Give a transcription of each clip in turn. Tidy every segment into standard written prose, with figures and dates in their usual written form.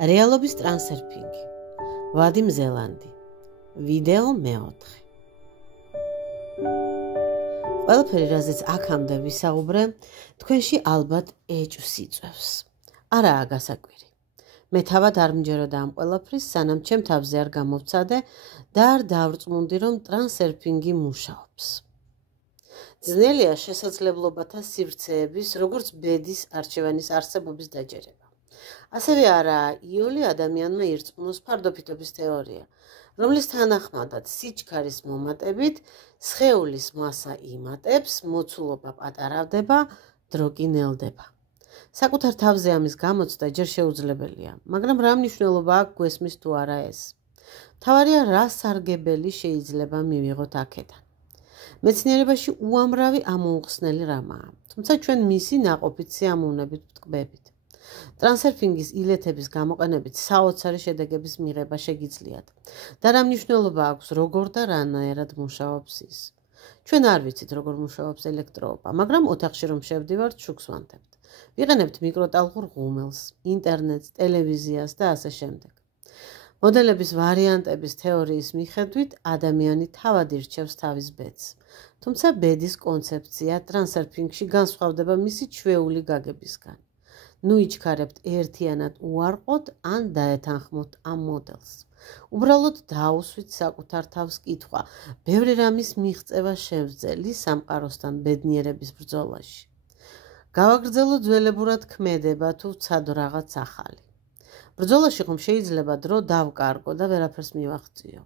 რეალობის ტრანსერფინგი. ვადიმ ზელანდი. ვიდეო მეოთხე. ყველაფერი, რაზეც აქამდე ვისაუბრე, თქვენში ალბათ ეჭვს იწვევს. არაა გასაკვირი. მე თავად არ მჯეროდა ამ ყველაფრის, სანამ ჩემ თავზე არ გამოვცადე და არ დავრწმუნდი, რომ ტრანსერფინგი მუშაობს. ძნელია შესაძლებლობათა სივრცეების, როგორც ბედის არჩევანის არსებობის დაჯერება. ასევე არაა იოლი ადამიანმა ირწმუნოს ფარდოფიტობის თეორია, რომლის თანახმადაც სიჩქარის მომატებით სხეულის მასა იმატებს, მოცულობა პატარავდება, დრო კი ნელდება. საკუთარ თავზე ამის გამოცდა ჯერ შეუძლებელია, მაგრამ რა მნიშვნელობა აქვს გვესმის თუ არა ეს? მთავარია რა სარგებელი შეიძლება მივიღოთ აქედან. მეცნიერებაში უამრავი ამოუხსნელი რამაა, თუმცა ჩვენ მისი ნაყოფით სიამოვნებით ვტკბებით. ტრანსერფინგის ილეთების გამოყენებით საოცარი შედეგების მიღება შეგიძლიათ და რა მნიშვნელობა აქვს როგორ და რანაირად მუშაობს ის. ჩვენ არ ვიცით როგორ მუშაობს ელექტროობა, მაგრამ ოთახში რომ შევდივართ შუქს ვანთებთ. ვიყენებთ მიკროტალღურ ღუმელს, ინტერნეტს, ტელევიზიას და ასე შემდეგ. მოდელების ვარიანტების თეორიის მიხედვით ადამიანი თავად ირჩევს თავის ბედს, თუმცა ბედის კონცეფცია ტრანსერფინგში განსხვავდება მისი ჩვეული გაგებისგან. ნუ იჩქარებთ ერთიანად უარყოთ ან დაეთანხმოთ ამ მოდელს. უბრალოდ დაუსვით საკუთარ თავს კითხვა, ბევრი რამის მიღწევა შევძელი სამყაროსთან ბედნიერების ბრძოლაში. გავაგრძელო ძველებურად ქმედება თუ ვცადო რაღაც ახალი. ბრძოლაში ხომ შეიძლება დრო დავკარგო და ვერაფერს მივაღწიო.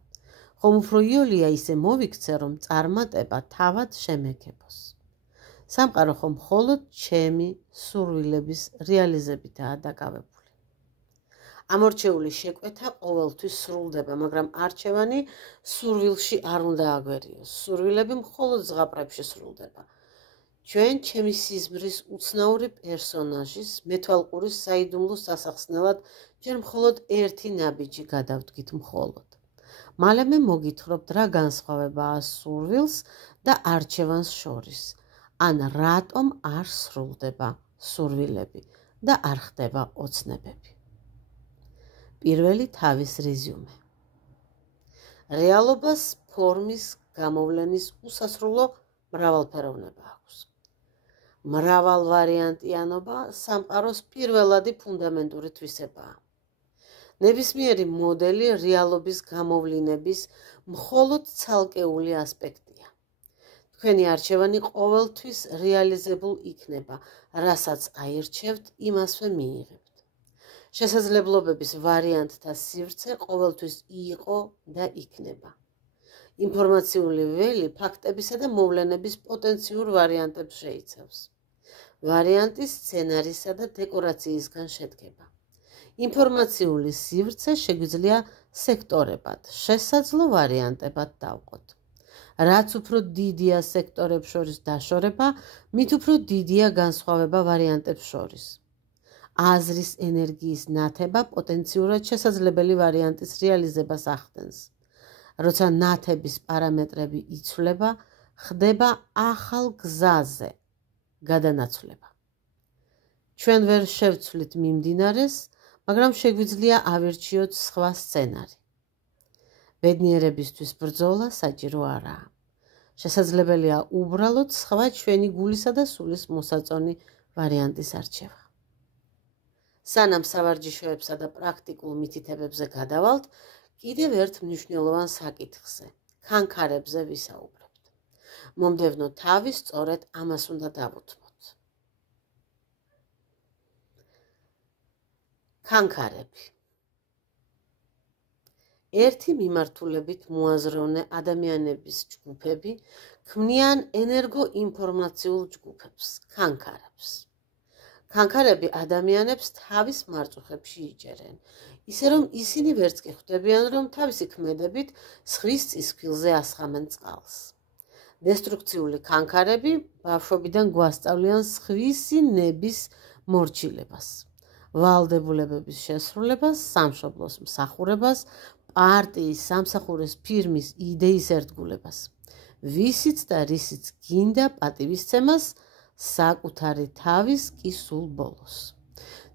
ხომ უფრო იოლია ისე მოვიქცე, რომ წარმატება თავად შემექებოს. სამყარო ხომ მხოლოდ ჩემი სურვილების რეალიზებითაა დაკავებული. ამორჩეული შეკვეთა ყოველთვის სრულდება, მაგრამ არჩევანი სურვილში არ უნდა აგვერიოს. სურვილები მხოლოდ ზღაპრებში სრულდება. ჩვენ ჩემი სიზმრის უცნაური პერსონაჟის, მეთვალყურის საიდუმლო სასახსნელად ჯერ მხოლოდ ერთი ნაბიჯი გადავდგით მხოლოდ. მალე მე მოგითხრობთ რა განსხვავებაა სურვილს და არჩევანს შორის. ან რატომ არ სრულდება სურვილები და არ ხდება ოცნებები. პირველი თავის რეზიუმე. რეალობას ფორმის გამოვლენის უსასრულო მრავალფეროვნება აქვს. მრავალვარიანტიანობა სამყაროს პირველადი ფუნდამენტური თვისებაა. ნებისმიერი მოდელი რეალობის გამოვლინების მხოლოდ ცალკეული ასპექტია. თქვენი არჩევანი ყოველთვის რეალიზებულ იქნება, რასაც აირჩევთ, იმასვე მიიღებთ. შესაძლებლობების ვარიანტთა სივრცე ყოველთვის იყო და იქნება. ინფორმაციული ველი ფაქტებისა და მოვლენების პოტენციურ ვარიანტებს შეიცავს. ვარიანტი სცენარისა და დეკორაციისგან შედგება. ინფორმაციული სივრცე შეგვიძლია სექტორებად, შესაძლო ვარიანტებად დავყოთ. რაც უფრო დიდია სექტორებს შორის დაშორება, მით უფრო დიდია განსხვავება ვარიანტებს შორის. აზრის ენერგიის ნათება პოტენციურად შესაძლებელი ვარიანტის რეალიზებას ახდენს. როცა ნათების პარამეტრები იცვლება, ხდება ახალ გზაზე გადანაცვლება. ჩვენ ვერ შევცვლით მიმდინარეს, მაგრამ შეგვიძლია ავირჩიოთ სხვა სცენარი. ბედნიერებისთვის ბრძოლა საჭირო არაა. შესაძლებელია უბრალოდ სხვა ჩვენი გულისა და სულის მოსაწონი ვარიანტის არჩევა. სანამ სავარჯიშოებსა და პრაქტიკულ მითითებებზე გადავალთ, კიდევ ერთ მნიშვნელოვან საკითხზე, ქანქარებზე ვისაუბრებთ. მომდევნო თავი სწორედ ამას უნდა დავუთმოთ. ქანქარები. ერთი მიმართულებით მოაზროვნე ადამიანების ჯგუფები ქმნიან ენერგოინფორმაციულ ჯგუფებს, ქანქარებს. ქანქარები ადამიანებს თავის მარწუხებში იჭერენ, ისე რომ ისინი ვერც კი ხვდებიან, რომ თავისი ქმედებით ზღვის წისქვილზე ასხამენ წყალს. დესტრუქციული ქანქარები ბავშვობიდან გვასწავლიან სხვისი ნების მორჩილებას, ვალდებულებების შესრულებას, სამშობლოს მსახურებას, პარტიის, სამსახურის, ფირმის იდეის ერთგულებას, ვისიც და რისიც გინდა პატივისცემას, საკუთარი თავის კი სულ ბოლოს.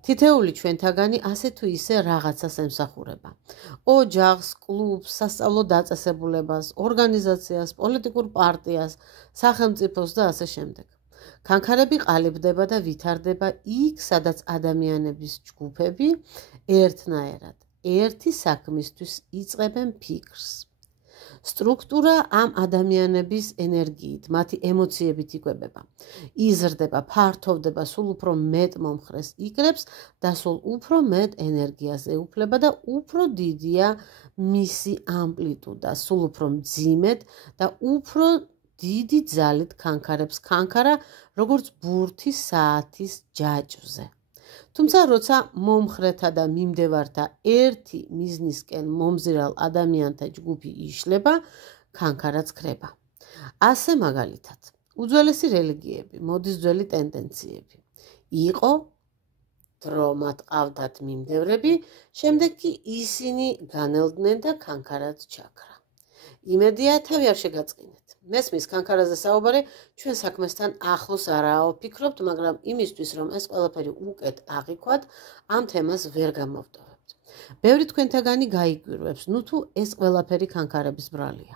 თითეული ჩვენთაგანი ასე თუ ისე რაღაცას ემსახურება. ოჯახს, კლუბს, სასწავლო დაწესებულებას, ორგანიზაციას, პოლიტიკურ პარტიას, სახელმწიფოს და ასე შემდეგ. ქანქარები ყალიბდება და ვითარდება იქ, სადაც ადამიანების ჯგუფები ერთნაირად, ერთი საქმისთვის იწყებენ ფიქრს. სტრუქტურა ამ ადამიანების ენერგიით, მათი ემოციებით იკვებება. იზრდება, ფართოვდება, სულ უფრო მეტ მომხრეს იკრებს და სულ უფრო მეტ ენერგიას ეუფლება და უფრო დიდია მისი ამპლიტუდა, სულ უფრო მძიმედ და უფრო დიდი ძალით ქანქარებს ქანქარა, როგორც ბურთი საათის ჯაჭვზე. თუმცა როცა მომხრეთა და მიმდევართა ერთი მიზნისკენ მომზირალ ადამიანთა ჯგუფი იშლება, ქანქარაც ქრება. ასე მაგალითად, უძველესი რელიგიები, მოდის ძველი ტენდენციები. იყო დრო მათ ყავდათ მიმდევრები, შემდეგ კი ისინი განელდნენ და ქანქარაც ჩაქრა. იმედია თავი არ შეგაწყინეთ. მესმის ქანქარაზე საუბარი ჩვენ საქმესთან ახლოს არაო ფიქრობთ, მაგრამ იმისთვის რომ ეს ყველაფერი უკეთ აღიქვათ, ამ თემას ვერ გამოვტოვებთ. ბევრი თქვენთაგანი გაიგვირვებს, ნუ თუ ეს ყველაფერი ქანქარების ბრალია.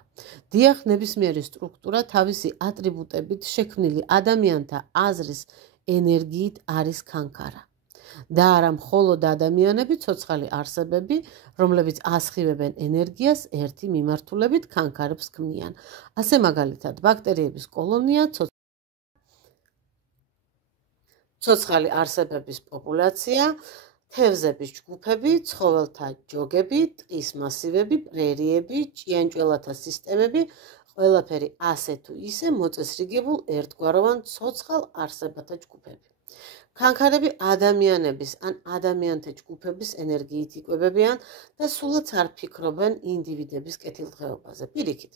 დიახ, ნებისმიერი სტრუქტურა თავისი ატრიბუტებით შექმნილი ადამიანთა აზრის ენერგიით არის ქანქარა. და არა მხოლოდ ადამიანები, ცოცხალი არსებები, რომლებიც ასხივებენ ენერგიას ერთი მიმართულებით ქანქარებს ქმნიან. ასე მაგალითად, ბაქტერიების კოლონია, ცოცხალი არსებების პოპულაცია, თევზების ჯგუფები, ცხოველთა ჯოგები, ტყის მასივები, პრერიები, ჭიანჭველათა სისტემები, ყველაფერი ასე თუ ისე მოწესრიგებულ ერთგვაროვან ცოცხალ არსებათა ჯგუფები. ქანქარები ადამიანების ან ადამიანთა ჯგუფების ენერგიით იკვებებიან და სულაც არ ფიქრობენ ინდივიდების კეთილდღეობაზე. პირიქით,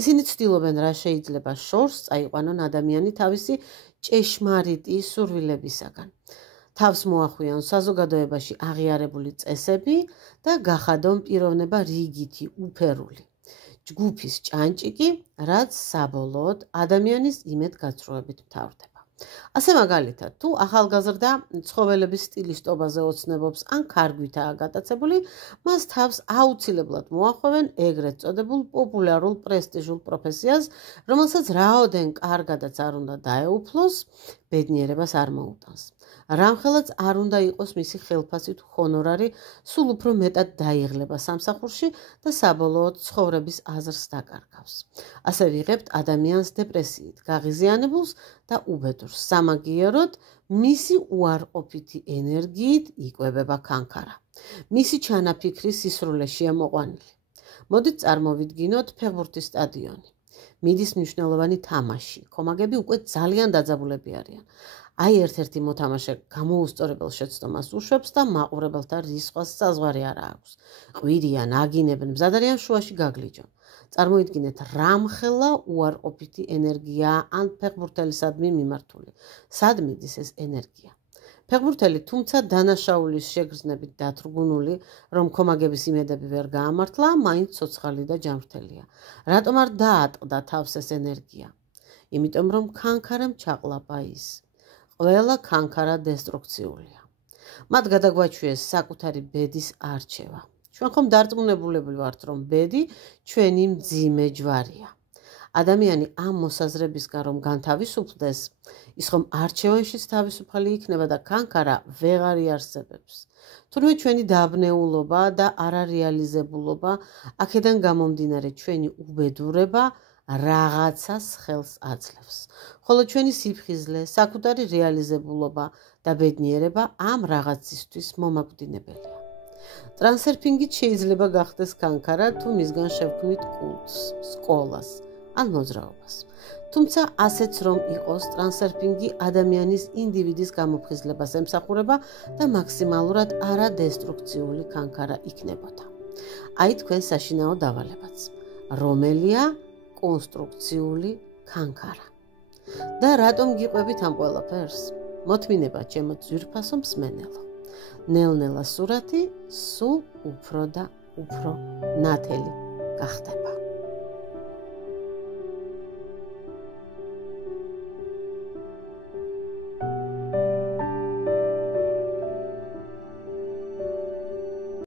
ისინი ცდილობენ რა შეიძლება შორს წაიყვანონ ადამიანი თავისი ჭეშმარიტი სურვილებისაგან. თავს მოახვიონ საზოგადოებაში აღიარებული წესები და გახადონ პიროვნება რიგითი, უფერული. ჯგუფის ჭანჭი კი, რაც საბოლოოდ ადამიანის იმედგაცრუებით მთავრდება. ასე მაგალითად, თუ ახალგაზრდა ცხოველების სტილისტობაზე ოცნებობს ან ქარგვითაა გატაცებული, მას თავს აუცილებლად მოახვევენ ეგრეთ წოდებულ პოპულარულ პრესტიჟულ პროფესიას, რომელსაც რაოდენ კარგადაც არ უნდა დაეუფლოს, ბედნიერებას არ მოუტანს. რამხელაც არ უნდა იყოს მისი ხელფასი თუ ჰონორარი, სულ უფრო მეტად დაიღლება სამსახურში და საბოლოოდ ცხოვრების აზრს დაკარგავს. ასე ვიღებთ ადამიანს დეპრესიით გაღიზიანებულს და უბედურს. სამაგიეროდ, მისი უარყოფითი ენერგიით იკვებება ქანქარა. მისი ჩანაფიქრი სისრულეშია მოყვანილი. მოდით წარმოვიდგინოთ ფეხბურთის სტადიონი. მიდის მნიშვნელოვანი თამაში. კომაგები უკვე ძალიან დაძაბულები არიან. აი ერთ-ერთი მოთამაშე გამოუსწორებელ შეცდომას უშვებს და მაყურებელთა რისხვას საზღვარი არ აქვს. ყვირიან, აგინებენ, მზად არიან შუაში გაგლიჯონ. წარმოიდგინეთ, რამხელა უარყოფითი ენერგია ან ფეხბურთელისადმი მიმართული. სად მიდის ეს ენერგია? ფეხბურთელი, თუმცა დანაშაულის შეგრძნებით დათრგუნული, რომ კომაგების იმედები ვერ გაამართლა, მაინც ცოცხალი და ჯანმრთელია. რატომ არ დაატყდა თავს ეს ენერგია? იმიტომ რომ ქანქარამ ჩაყლაპა ის. ყველა ქანქარა დესტრუქციულია. მათ გადაგვაჩვიეს საკუთარი ბედის არჩევა. ჩვენ ხომ დარწმუნებულები ვართ, რომ ბედი ჩვენი მძიმე ჯვარია. ადამიანი ამ მოსაზრებისგან რომ განთავისუფლდეს, ის ხომ არჩევანშიც თავისუფალი იქნება და ქანქარა ვეღარ იარსებებს. თურმე ჩვენი დაბნეულობა და არარეალიზებულობა, აქედან გამომდინარე ჩვენი უბედურება რაღაცას ხელს აძლევს. ხოლო ჩვენი სიფხიზლე, საკუთარი რეალიზებულობა და ბედნიერება ამ რაღაცისთვის მომაკვდინებელია. ტრანსერფინგით შეიძლება გახდეს ქანქარა, თუ მისგან შევქმნით კულტს, სკოლას ან მოძრაობას. თუმცა ასეც რომ იყოს, ტრანსერფინგი ადამიანის ინდივიდის გამოფხიზლებას ემსახურება და მაქსიმალურად არადესტრუქციული ქანქარა იქნებოდა. აი თქვენ საშინაო დავალებაც. რომელია კონსტრუქციული ქანქარა? და რატომ გიყვებით ამ ყველაფერს? მოთმინება ჩემო ძვირფასო მსმენელო. ნელ-ნელა სურათი სულ უფრო და უფრო ნათელი გახდება.